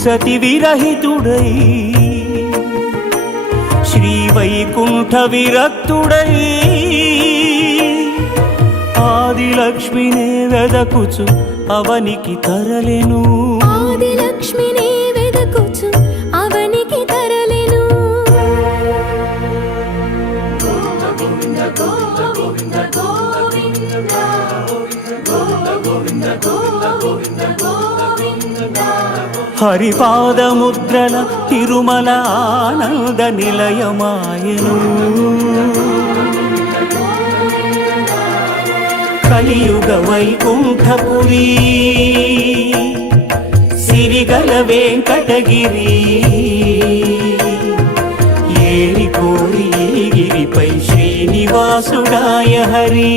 సతి విరహితుడై శ్రీ వైకుంఠ విరక్తుడై ఆదిలక్ష్మినే వెదకుచు అవనికి తరలెను ఆదిలక్ష్మినే వెదకుచు అవనికి తరలెను గోవింద గోవింద గోవింద గోవింద గోవింద గోవింద గోవింద హరిపాదముద్రల తిరుమల ఆనంద నిలయమాయను కలియుగ వైకుంఠపురి సిరిగల వెంకటగిరి ఏరి కోరి గిరిపై శ్రీనివాసుడాయ హరి.